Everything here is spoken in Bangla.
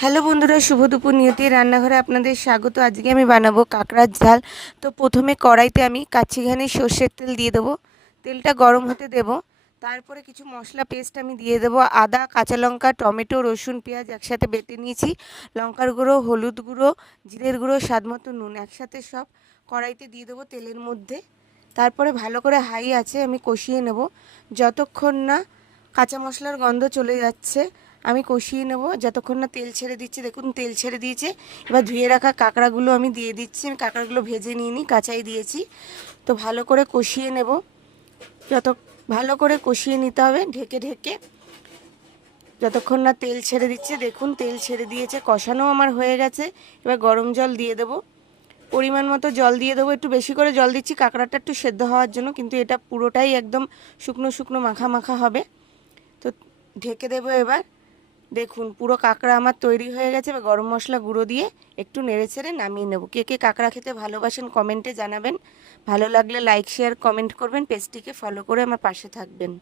হ্যালো বন্ধুরা, শুভ দুপুর। নিয়তি রান্নাঘরে আপনাদের স্বাগত। আজকে আমি বানাবো কাঁকড়ার ঝাল। তো প্রথমে কড়াইতে আমি কাচ্চিঘানি সর্ষের তেল দিয়ে দেবো। তেলটা গরম হতে দেব। তারপরে কিছু মশলা পেস্ট আমি দিয়ে দেবো। আদা, কাঁচা লঙ্কা, টমেটো, রসুন, পেঁয়াজ একসাথে বেটে নিয়েছি। লঙ্কার গুঁড়ো, হলুদ গুঁড়ো, জিরের গুঁড়ো, স্বাদ মতো নুন একসাথে সব কড়াইতে দিয়ে দেবো তেলের মধ্যে। তারপরে ভালো করে হাই আছে আমি কষিয়ে নেব যতক্ষণ না কাঁচা মশলার গন্ধ চলে যাচ্ছে। আমি কষিয়ে নেব যতক্ষণ না তেল ছেড়ে দিচ্ছে। দেখুন তেল ছেড়ে দিয়েছে। এবার ধুয়ে রাখা কাঁকড়াগুলো আমি দিয়ে দিচ্ছি। আমি কাঁকড়াগুলো ভেজে নিয়ে নিই, কাঁচাই দিয়েছি। তো ভালো করে কষিয়ে নেব। যত ভালো করে কষিয়ে নিতে হবে ঢেকে ঢেকে যতক্ষণ না তেল ছেড়ে দিচ্ছে। দেখুন তেল ছেড়ে দিয়েছে, কষানো আমার হয়ে গেছে। এবার গরম জল দিয়ে দেবো। পরিমাণ মতো জল দিয়ে দেবো। একটু বেশি করে জল দিচ্ছি কাঁকড়াটা একটু সেদ্ধ হওয়ার জন্য, কিন্তু এটা পুরোটাই একদম শুকনো শুকনো মাখা মাখা হবে। তো ঢেকে দেবো এবার। দেখুন পুরো কাঁকড়া আমার তৈরি হয়ে গেছে। এবার গরম মশলা গুঁড়ো দিয়ে একটু নেড়ে ছেড়ে নামিয়ে নেব। কে কে কাঁকড়া খেতে ভালোবাসেন কমেন্টে জানাবেন। ভালো লাগলে লাইক শেয়ার কমেন্ট করবেন। পেজটিকে ফলো করে আমার পাশে থাকবেন।